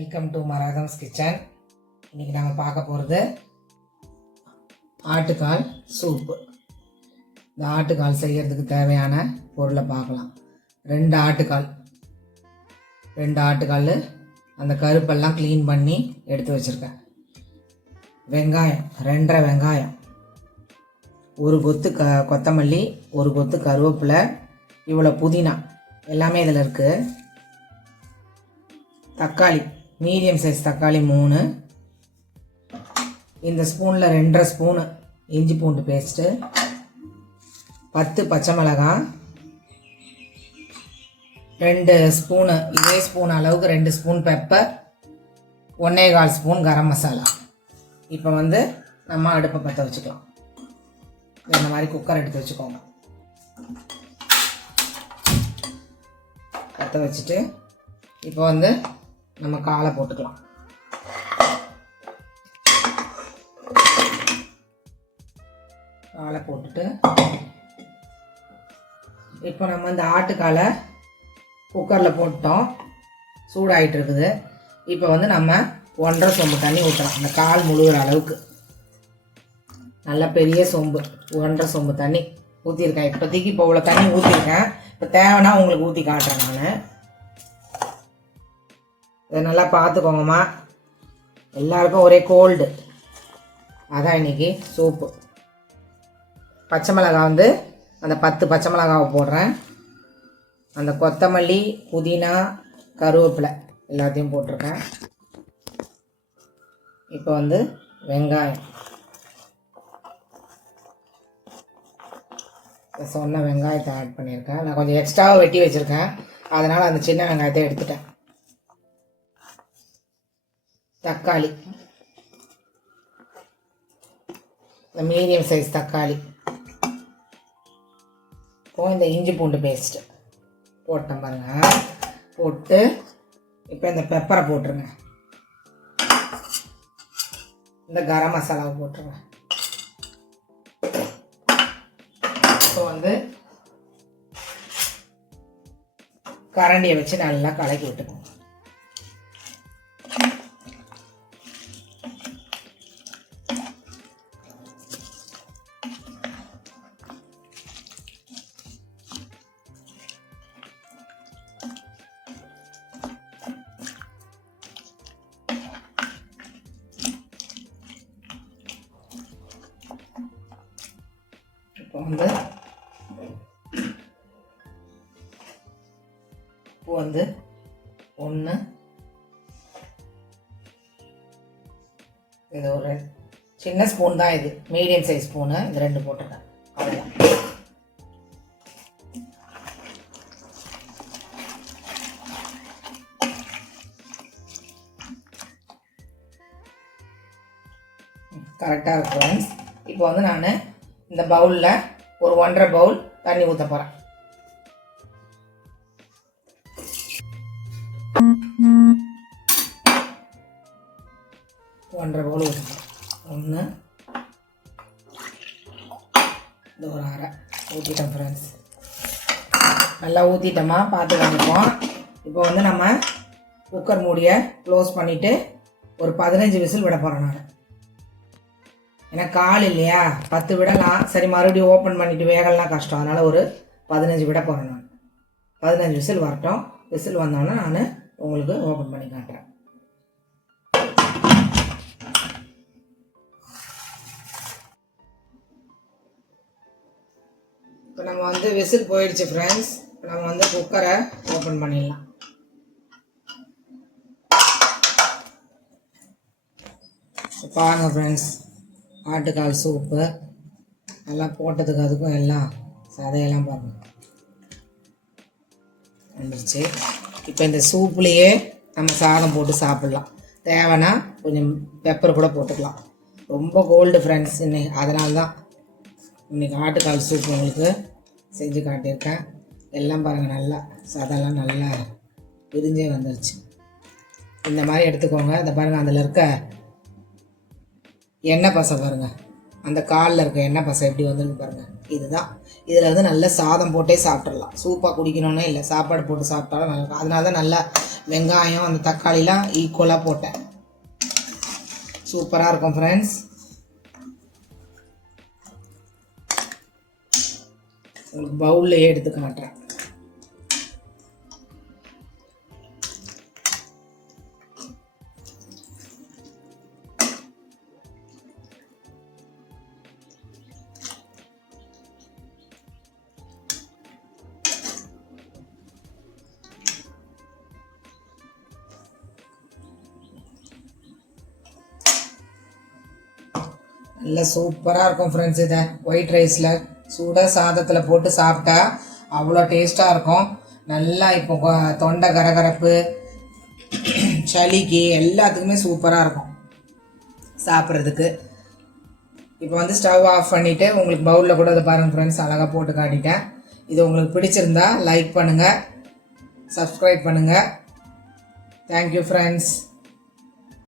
Welcome to மராதம்ஸ் kitchen. இன்றைக்கி நம்ம பார்க்க போகிறது ஆட்டுக்கால் சூப்பு. இந்த ஆட்டுக்கால் செய்கிறதுக்கு தேவையான பொருளை பார்க்கலாம். ரெண்டு ஆட்டுக்கால் அந்த கருப்பெல்லாம் க்ளீன் பண்ணி எடுத்து வச்சுருக்கேன். வெங்காயம் 2.5 வெங்காயம், ஒரு கொத்து கொத்தமல்லி, ஒரு கொத்து கருவேப்பிலை, இவ்வளோ புதினா எல்லாமே இதில் இருக்குது. தக்காளி மீடியம் சைஸ் தக்காளி 3, இந்த ஸ்பூனில் 2.5 ஸ்பூனு இஞ்சி பூண்டு பேஸ்ட்டு, 10 பச்சை மிளகாய், 2 ஸ்பூனு இதே ஸ்பூன் அளவுக்கு 2 spoon pepper, 1.25 spoon garam masala. இப்போ நம்ம அடுப்பை பற்ற வச்சுக்கலாம். இந்த மாதிரி குக்கர் எடுத்து வச்சுக்கோங்க. பற்ற வச்சுட்டு இப்போ நம்ம காலை போட்டுக்கலாம். காலை போட்டுட்டு இப்போ நம்ம இந்த ஆட்டுக்காலை குக்கரில் போட்டோம், சூடாகிட்டு இருக்குது. இப்போ நம்ம 1.5 சொம்பு தண்ணி ஊற்றலாம். அந்த கால் முழுகிற அளவுக்கு நல்ல பெரிய சொம்பு 1.5 சொம்பு தண்ணி ஊற்றிருக்கேன். இப்போதைக்கு இப்போ இவ்வளோ தண்ணி ஊற்றிருக்கேன். இப்போ தேவைன்னா உங்களுக்கு ஊற்றி காட்டுறேன். நான் இதை நல்லா பார்த்துக்கோங்கம்மா. எல்லாருக்கும் ஒரே கோல்டு, அதான் இன்றைக்கி சூப்பு. பச்சை மிளகாய் அந்த 10 பச்சை மிளகாவை போடுறேன். அந்த கொத்தமல்லி, புதினா, கருவேப்பிலை எல்லாத்தையும் போட்டிருக்கேன். இப்போ வெங்காயம், சொன்ன வெங்காயத்தை ஆட் பண்ணியிருக்கேன். நான் கொஞ்சம் எக்ஸ்ட்ராவாக வெட்டி வச்சுருக்கேன், அதனால் அந்த சின்ன வெங்காயத்தை எடுத்துட்டேன். தக்காளி, மீடியம் சைஸ் தக்காளி, இப்போ இந்த இஞ்சி பூண்டு பேஸ்ட்டு போட்டேன் பாருங்கள். போட்டு இப்போ இந்த பெப்பரை போட்டுருங்க. இந்த கரம் மசாலாவை போட்டுருங்க. இப்போ கரண்டியை வச்சு நல்லா கலக்கி விட்டுக்கோங்க. இப்போ ஒன்று, இது ஒரு சின்ன ஸ்பூன் தான், இது மீடியம் சைஸ் ஸ்பூனு, இது 2 போட்டுருக்கேன். அவ்வளோதான். கரெக்டாக இருக்கும் ஃப்ரெண்ட்ஸ். இப்போ நான் இந்த பவுலில் ஒரு 1.5 பவுல் தண்ணி ஊற்ற போகிறேன். ஒன்றரை பவுல் ஊற்றிட்டோம். 1, இது ஒரு 1/2 ஊற்றிட்டோம் ஃப்ரெண்ட்ஸ். நல்லா ஊற்றிட்டோமா பார்த்து காமிப்போம். இப்போ நம்ம குக்கர் மூடியை க்ளோஸ் பண்ணிவிட்டு ஒரு 15 விசில் விட போகிறேன். நான் ஏன்னா கால் இல்லையா, 10 விடலாம். சரி, மறுபடியும் ஓப்பன் பண்ணிவிட்டு வேகலாம் கஷ்டம், அதனால் ஒரு 15 விட போகிறேன். நான் 15 விசில் வரட்டும். விசில் வந்தோன்னே நான் உங்களுக்கு ஓப்பன் பண்ணி காட்டுறேன். இப்போ நம்ம விசில் போயிடுச்சு ஃப்ரெண்ட்ஸ். நம்ம குக்கரை ஓப்பன் பண்ணிடலாம். பாருங்கள் ஃப்ரெண்ட்ஸ், ஆட்டுக்கால் சூப்பு நல்லா போட்டதுக்கு அதுக்கும் எல்லாம் சதையெல்லாம் பாருங்கள் வந்துருச்சு. இப்போ இந்த சூப்புலேயே நம்ம சாதம் போட்டு சாப்பிட்லாம். தேவைன்னா கொஞ்சம் பெப்பர் கூட போட்டுக்கலாம். ரொம்ப கோல்டு ஃப்ரெண்ட்ஸ் இன்னைக்கு, அதனால தான் இன்றைக்கி ஆட்டுக்கால் சூப் உங்களுக்கு செஞ்சு காட்டியிருக்கேன். எல்லாம் பாருங்கள், நல்லா சதையெல்லாம் நல்லா விரிஞ்சே வந்துருச்சு. இந்த மாதிரி எடுத்துக்கோங்க. இந்த பாருங்கள், அதில் இருக்க எண்ணெய் பசை பாருங்கள், அந்த காலில் இருக்க எண்ணெய் பசை எப்படி வந்துருக்கு பாருங்கள். இதுதான். இதில் வந்து நல்ல சாதம் போட்டே சாப்பிட்றலாம். சூப்பாக குடிக்கணும்னே இல்லை, சாப்பாடு போட்டு சாப்பிட்டாலும் நல்லா இருக்கும். அதனால தான் நல்லா வெங்காயம் அந்த தக்காளிலாம் ஈக்குவலாக போட்டேன். சூப்பராக இருக்கும் ஃப்ரெண்ட்ஸ். உங்களுக்கு பவுல்லையே எடுத்து காட்டுறேன். நல்லா சூப்பராக இருக்கும் ஃப்ரெண்ட்ஸ். இதை ஒயிட் ரைஸில் சூடாக சாதத்தில் போட்டு சாப்பிட்டா அவ்வளோ டேஸ்ட்டாக இருக்கும். நல்லா இப்போ தொண்டை கரகரப்பு, சளிக்கு எல்லாத்துக்குமே சூப்பராக இருக்கும் சாப்பிட்றதுக்கு. இப்போ வந்து ஸ்டவ் ஆஃப் பண்ணிவிட்டு உங்களுக்கு பவுலில் கூட அதை பாருங்கள் ஃப்ரெண்ட்ஸ், அழகாக போட்டு காட்டிட்டேன். இது உங்களுக்கு பிடிச்சிருந்தா லைக் பண்ணுங்கள், சப்ஸ்கிரைப் பண்ணுங்கள். Thank you friends.